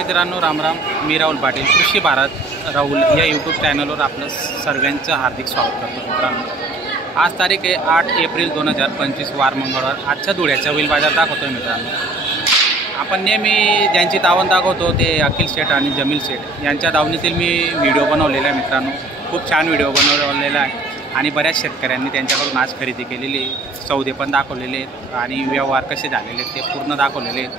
मित्रांनो रामराम, मी राहुल पाटील कृषी भारत राहुल या यूट्यूब चॅनलवर आपलं सर्वांचं हार्दिक स्वागत करतो. मित्रांनो आज तारीख आहे 8 एप्रिल 2025 वार मंगळवार. आजच्या धुळ्याच्या बैल बाजार दाखवतो आहे. मित्रांनो आपण नेहमी ज्यांची दावण दाखवतो ते अखिल शेठ आणि जमील शेठ यांच्या दावणीतील मी व्हिडिओ बनवलेला आहे. मित्रांनो खूप छान व्हिडिओ बनवलेला आहे आणि बऱ्याच शेतकऱ्यांनी त्यांच्याकडून आज खरेदी केलेली, सौदे पण दाखवलेले आहेत आणि व्यवहार कसे झालेले आहेत ते पूर्ण दाखवलेले आहेत.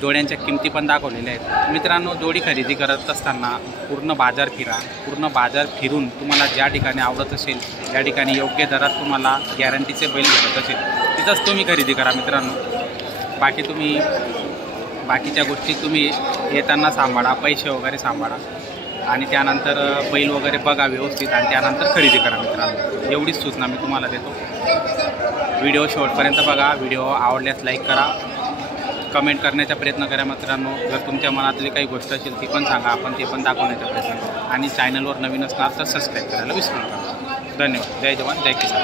जोड्यांच्या किमती पण दाखवलेल्या आहेत. मित्रांनो जोडी खरेदी करत असताना पूर्ण बाजार फिरा. पूर्ण बाजार फिरून तुम्हाला ज्या ठिकाणी आवडत असेल त्या ठिकाणी योग्य दरात तुम्हाला गॅरंटीचे बैल भेटत असेल तिथंच तुम्ही खरेदी करा. मित्रांनो बाकीच्या गोष्टी तुम्ही येताना सांभाळा, पैसे वगैरे सांभाळा आणि त्यानंतर बैल वगैरे बघा व्यवस्थित आणि त्यानंतर खरेदी करा. मित्रांनो एवढीच सूचना मी तुम्हाला देतो. व्हिडिओ शेवटपर्यंत बघा. व्हिडिओ आवडल्यास लाईक करा, कमेंट करण्याचा प्रयत्न करा. मित्रांनो जर तुमच्या मनातली काही गोष्ट असेल ती पण सांगा, आपण ते पण दाखवण्याचा प्रयत्न करू आणि चॅनलवर नवीन असणार तर सबस्क्राईब करायला विसरू नका. धन्यवाद. जय जवान जय किसान.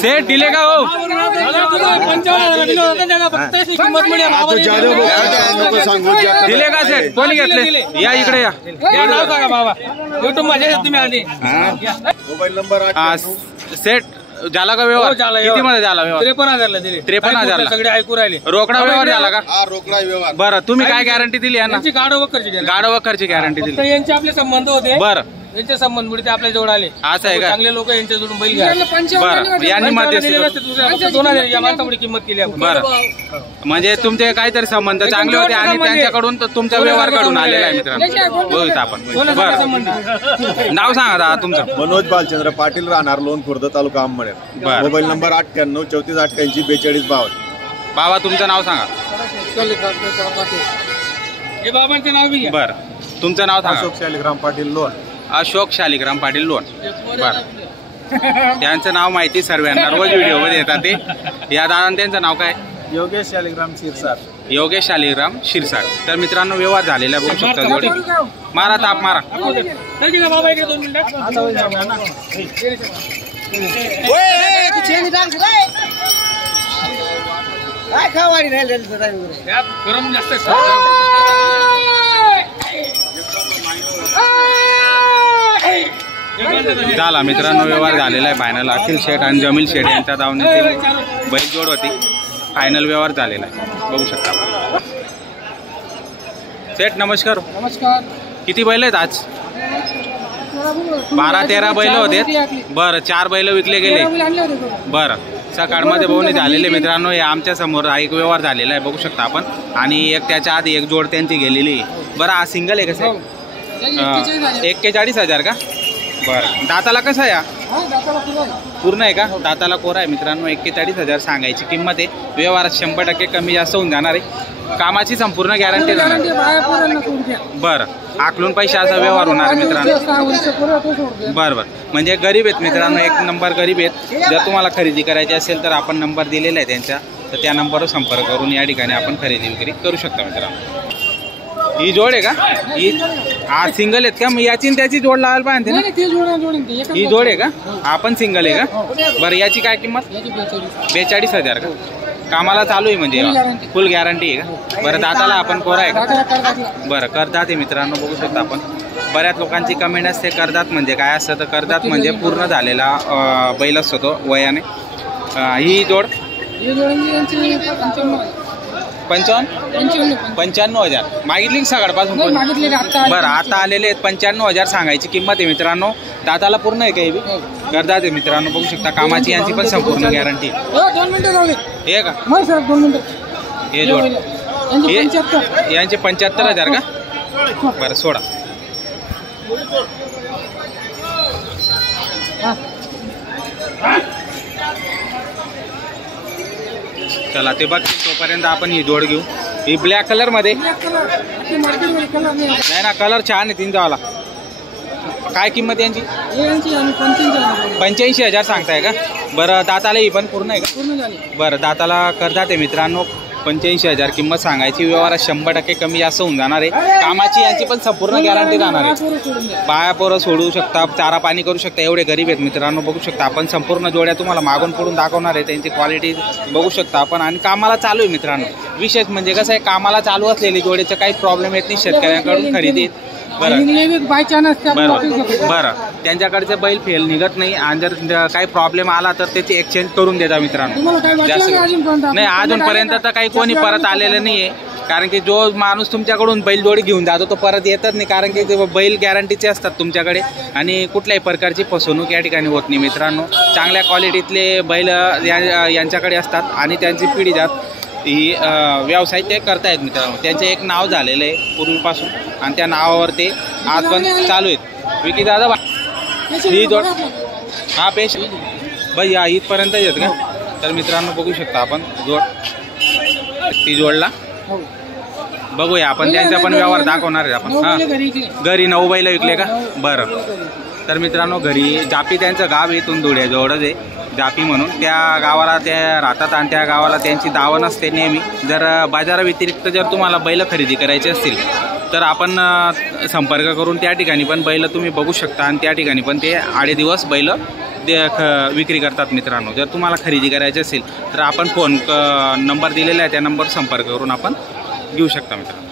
सेठ दिले का हो? दिले का सेठ? कोणी घेतले? या इकडे या. मोबाईल नंबर सेठ झाला का व्यवहार? किती मध्ये झाला व्यवहार? 53,000 दिले. 53,000 सगळे ऐकू राहिले. रोकडा व्यवहार झाला का? रोकडा व्यवहार. बरं तुम्ही काय गॅरंटी दिली यांना? गाडो वखरची गॅरंटी दिली. यांचे आपले संबंध होते. बरं यांच्या संबंध मुळे ते आपल्या जवळ आले. असं आहे का? चांगले लोक यांच्या जोडून बैल घ्या. बरं यांनी मध्यस्थी 2,000 या माणसामुळे किंमत केली आपण. बरं म्हणजे तुमचे काहीतरी संबंध चांगले होते आणि त्यांच्याकडून तुमचा व्यवहार घडून आलेला आहे. मित्रांनो बघूत आपण. बरं नाव सांगा दादा तुमचं? मनोज बालचंद्र पाटील, राहणार लोण खुर्द, तालुका अंबड. Mobile number 98 34 88 42 52. बाबा तुमचं नाव सांगा. हे बाबांचे नाव बी घ्या. बरं तुमचं नाव सांगा. अशोक शालिग्राम पाटील लोण. अशोक शालिग्राम पाटील लोण. बरं त्यांचं नाव माहिती सर्वांना, रोज व्हिडिओ मध्ये येतात ते. या दादा त्यांचं नाव काय? योगेश शालिग्राम शिरसाट. योगेश शालिग्राम शिरसाट. तर मित्रांनो व्यवहार झालेला बघू शकता. जोडी मारा ताप मारा. झाला मित्रांनो व्यवहार झालेला आहे फायनल. अखिल शेठ आणि जमील शेठ यांच्या दावणीतील बैल जोड होती. फायनल व्यवहार झालेला आहे बघू शकता. शेठ नमस्कार. नमस्कार. किती बैल आहेत आज? 12-13 बैल होते. बरं 4 बैल विकले गेले. बरं सकाळमध्ये बोवणी झालेले. मित्रांनो हे आमच्या समोर एक व्यवहार झालेला आहे बघू शकता आपण. आणि एक त्याच्या आधी एक जोड त्यांची गेलेली. बरं हा सिंगल आहे कसं? 41,000 का? बरं दाताला कसं आहे? पूर्ण आहे का? दाताला कोरा आहे. मित्रांनो 41,000 सांगायची किंमत आहे. व्यवहारात 100% कमी जास्त होऊन जाणार आहे. कामाची संपूर्ण गॅरंटी जाणार. बरं आकलून पैसे असा व्यवहार होणार आहे मित्रांनो. बरं म्हणजे गरीब आहेत मित्रांनो, एक नंबर गरीब आहेत. जर तुम्हाला खरेदी करायची असेल तर आपण नंबर दिलेला आहे त्यांचा, तर त्या नंबरवर संपर्क करून या ठिकाणी आपण खरेदी विक्री करू शकता. मित्रांनो ही जोड आहे का? ही हा सिंगल आहेत का? मग याची त्याची जोड लावायला पाहिजे ना. ही जोड आहे का? हा पण सिंगल आहे का? बरं याची काय किंमत? 42,000 का? कामाला चालू आहे म्हणजे फुल गॅरंटी आहे का? बरं दाताला आपण कोरा आहे का? बरं करतात आहे मित्रांनो बघू शकता आपण. बऱ्याच लोकांची कमेंट असते करतात म्हणजे काय असतं, तर करतात म्हणजे पूर्ण झालेला बैल असतो तो वयाने. ही जोड 95,000 मागितली सकाळपासून. बरं आता आलेले आहेत 95,000 सांगायची किंमत आहे. मित्रांनो दाताला पूर्ण आहे काही बी करतात आहे. मित्रांनो बघू शकता कामाची यांची पण संपूर्ण गॅरंटी आहे का? हे जोड यांचे 75,000 का? बरं सोडा. चला ते बघतील तोपर्यंत आपण ही जोड घेऊ. ही ब्लॅक कलर मध्ये नाही ना, कलर छान आहे तिंजावाला. काय किंमत यांची? 85,000 सांगताय का? बरं दाताला ही पण पूर्ण आहे का? बरं दाताला करतात आहे मित्रांनो. 85,000 किंमत सांगायची. व्यवहारात 100% कमी जास्त होऊन जाणार आहे. कामाची यांची पण संपूर्ण गॅरंटी राहणार आहे. बाया पोरं सोडू शकता, चारा पाणी करू शकता, एवढे गरीब आहेत मित्रांनो. बघू शकता आपण संपूर्ण जोड्या तुम्हाला मागून पुढून दाखवणार आहे. त्यांची क्वालिटी बघू शकता आपण. आणि कामाला चालू आहे मित्रांनो. विशेष म्हणजे कसं आहे, कामाला चालू असलेली जोडीचं काही प्रॉब्लेम येत नाही शेतकऱ्यांकडून खरेदी. बरं बरं, त्यांच्याकडचे बैल फेल निघत नाही. आणि जर काही प्रॉब्लेम आला तर त्याची एक्सचेंज करून देता मित्रांनो. जास्त नाही अजूनपर्यंत तर काही कोणी परत आलेलं नाही आहे. कारण की जो माणूस तुमच्याकडून बैलजोडी घेऊन जातो तो परत येतच नाही. कारण की ते बैल गॅरंटीचे असतात तुमच्याकडे आणि कुठल्याही प्रकारची फसवणूक या ठिकाणी होत नाही मित्रांनो. चांगल्या क्वालिटीतले बैल यांच्याकडे असतात आणि त्यांची पिढी जात ही व्यवसाय ते करतायत मित्रांनो. त्यांचे एक नाव झालेलं आहे पूर्वीपासून आणि त्या नावावर ते आज पण चालू आहेत. विकी दादा ही जोड हा पेश बाई या इथपर्यंत येत का. तर मित्रांनो बघू शकता आपण जोड ती जोडला बघूया आपण. त्यांचा पण व्यवहार दाखवणार आहे आपण. हां घरी 9 बैल विकले का. बरं तर मित्रांनो घरी जापी त्यांचं गाव इथून धुळ्या जवळच आहे जापी म्हणून. त्या गावाला त्या राहतात आणि त्या गावाला त्यांची दावण असते नेहमी. जर बाजाराव्यतिरिक्त जर तुम्हाला बैल खरेदी करायचे असतील तर आपण संपर्क करून त्या ठिकाणी पण बैल तुम्ही बघू शकता. आणि त्या ठिकाणी पण ते 8 दिवस बैल विक्री करतात मित्रांनो. जर तुम्हाला खरेदी करायची असेल तर आपण फोन नंबर दिलेला आहे त्या नंबर संपर्क करून आपण घेऊ शकता मित्रांनो.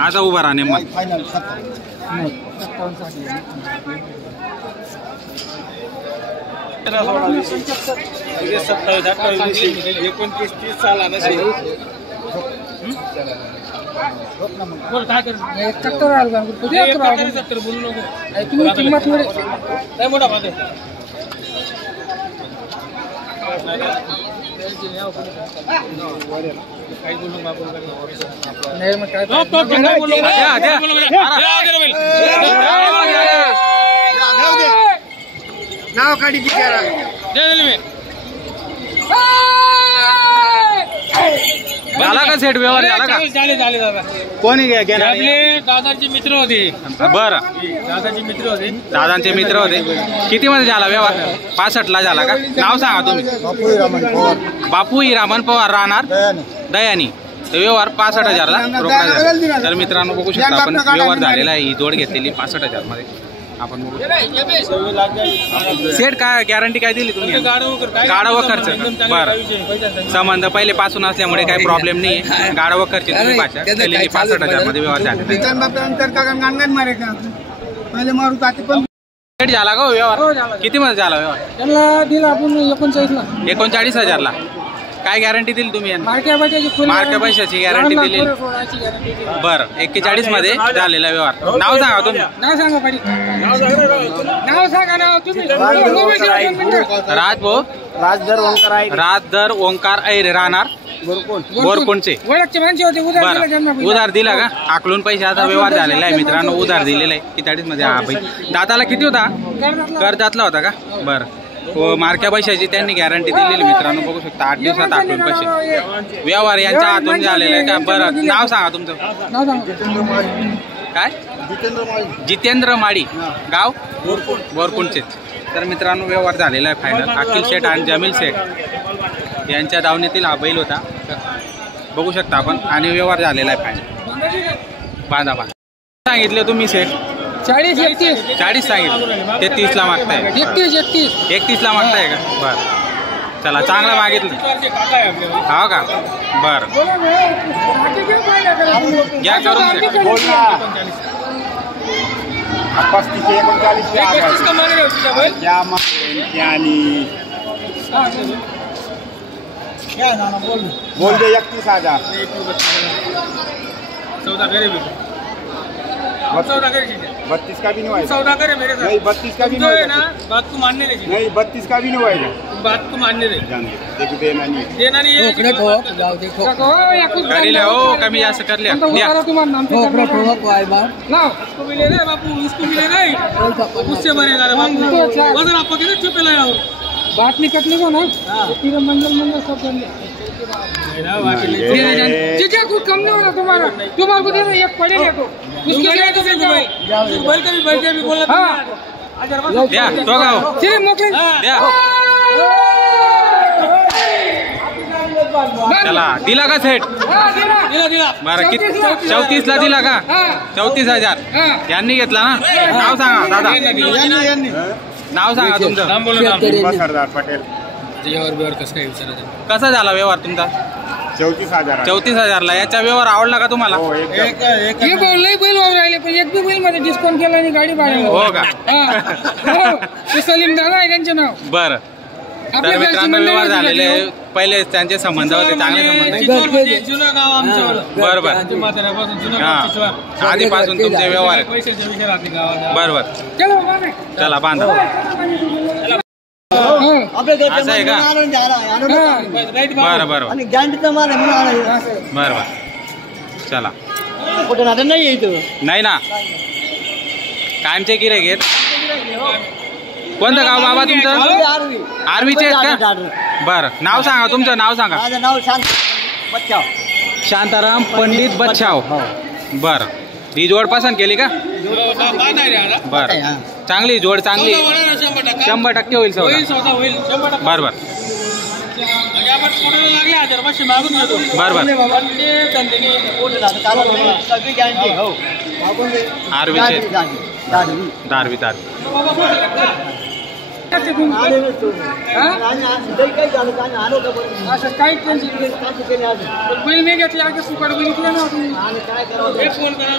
आता उभा राहणे मग नाव काढी झाला का सेट व्यवहार झाला का. झाले दादा. कोणी आपले दादाचे मित्र होते. बरं दादाचे मित्र होते. दादांचे मित्र होते. किती मध्ये झाला व्यवहार. 65ला झाला का. नाव सांगा तुम्ही. बापू हिरामन पवार राहणार दयानी. तर व्यवहार 65,000ला रोकडा झाला. तर मित्रांनो बघू शकता आपण व्यवहार झालेला आहे. ही जोड घेतलेली 65,000 मध्ये आपण सेट काय गॅरंटी काय दिली तुम्ही. गाडा व खर्च. बरं संबंध पहिले पासून असल्यामुळे काही प्रॉब्लेम नाही. गाडा व खर्च तुम्ही भाषा केलेली 65,000 मध्ये व्यवहार झाले. सेट झाला का व्यवहार. किती मध्ये झाला व्यवहार. दिला आपण 39,000ला. काय गॅरंटी दिली तुम्ही. मार्के पैशाची गॅरंटी दिली. बरं 41 मध्ये झालेला व्यवहार. नाव सांगा तुम्ही. नाव सांगा पाडी. नाव सांगा नाव तुम्ही. राजदर ओंकार ऐरे राहणार बोरकोणचे. बरं उधार दिला का. आकलून पैसे आता व्यवहार झालेला आहे मित्रांनो. उधार दिलेला आहे 41 मध्ये. हा भाई दाताला किती होता. करदातला होता का. बरं मार्क्या पैशाची त्यांनी गॅरंटी दिलेली मित्रांनो. बघू शकता 8 दिवसात आकलून पैसे व्यवहार यांच्या हातून झालेला आहे का. बरं नाव सांगा तुमचं. काय जितेंद्र माळी गाव बोरकुंडचे. तर मित्रांनो व्यवहार झालेला आहे फायनल. अखिल शेठ आणि जमील शेठ यांच्या दावणीतील हा बैल होता. बघू शकता आपण. आणि व्यवहार झालेला आहे फायनल. बांधा सांगितले तुम्ही शेठ. 40 सांगितलं. 33ला मागताय. 31ला मागताय का. बरं चला चांगला मागितलं. हो का. बरं घ्या करून. 31,000. 32 का भी नहीं होगा. 14 करे मेरे साथ. नहीं 32 का भी नहीं होगा. बात को मानने लगी. नहीं 32 का भी नहीं होगा. बात को मानने लगी. देखो देना नहीं है. करीले हो कमी जास्त कर लिया. इसको भी लेना है बापू. इसको भी लेना है. उससे भरेगा रे बापू. वजन आपको कितना चुप है. बात नहीं कटने को ना तीन मंजिल सब बंद चीजें कुछ कम नहीं होना तुम्हारा तुम्हारे को दे दो एक पड़े को उसके लिए तो बैठ के भी बोला हां द्या तो गाव ते मोकळे द्या चला दिला का सेट दिला बरं किती 34 ला दिला का 34,000 यांनी घेतला ना नाव सांगा दादा नाव सांगा तुमचं सरदार पटेल कसा झाला व्यवहार तुमचा 34,000 ला याचा व्यवहार आवडला का तुम्हाला हे बोलले बैल राहिले पण एक बी बैल मध्ये डिस्काउंट केला आणि गाडी भाड्याने हो का ते सलीम दादा आहे त्यांचे नाव बरं तर मित्रांनो व्यवहार झालेले पहिले त्यांचे संबंध होते चांगले संबंध जुनं गाव आमचं बरोबर आधीपासून तुमचे व्यवहार आहेत. बरोबर चला बांधा असं आहे का बरं बरं बरं चला नाही ना कायमचे गिरे घेत कोणतं गाव बाबा तुमचं आर्वीचे आहेत का बरं नाव सांगा तुमचं नाव सांगा शांताराम पंडित बच्छाव बरं ही जोड पसंत केली का बरं चांगली जोड चांगली 100% होईल सवय बरं बरं आर्वीचे दारवी काही बैल नाही घेतले आगे सुपारी बघितलं ना एक फोन करा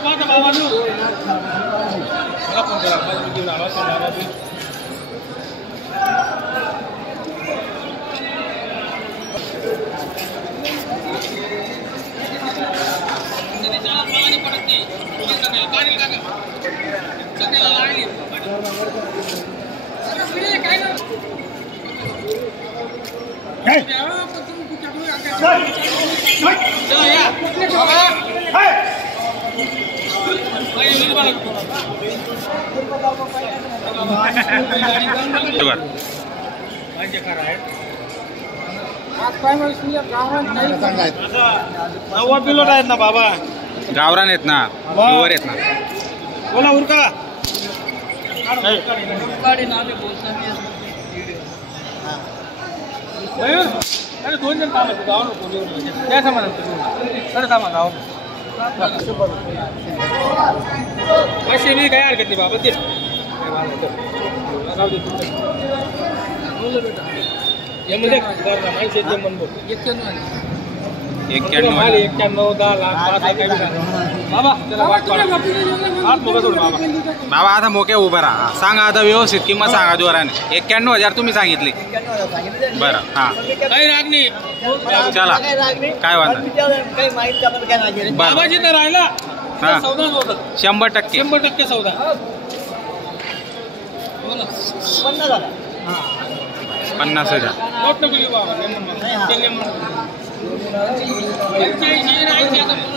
बाबा पिलोट आहेत ना बाबा गावरान आहेत ना वर आहेत ना बोला उरका अरे 2 जण थांबा गाव नको त्या सामान अरे थांबा गाव पैसे मी काय हरकत नाही बाबा ते यामध्ये मन बोल 91 91 10 लाख बाबा बाबा आता मोके उभा राहा सांगा आता व्यवस्थित किंमत सांगा जोराने 91,000 तुम्ही सांगितली बरं हा काही राग नाही चला काय वाटत बाबाजी तर राहिला हा. सौदा होता 100% सौदा 50,000 नोट नको लिहू बाबा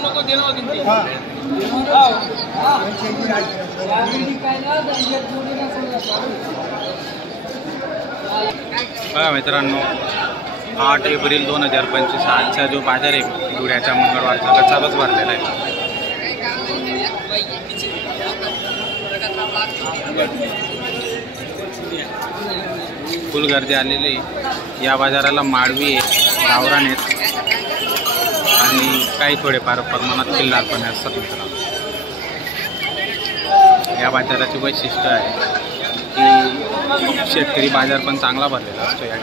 नको देणार बघा मित्रांनो 8 एप्रिल 2025 आजचा जो बाजार आहे धुळ्याच्या मंगळवारचा कचाबच भरलेला आहे फुल गर्दी आलेली या बाजाराला माळवी आहे गावरान आहेत आणि काही थोडेफार प्रमाणात किल्लार पण असतात मित्रांनो या बाजाराचे वैशिष्ट्य आहे की शेतकरी बाजार पण चांगला भरलेला असतो या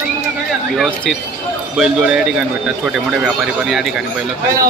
ठिकाणी व्यवस्थित बैलजोड्या या ठिकाणी भेटतात छोटे मोठे व्यापारी पण या ठिकाणी बैल खरेदी करतात.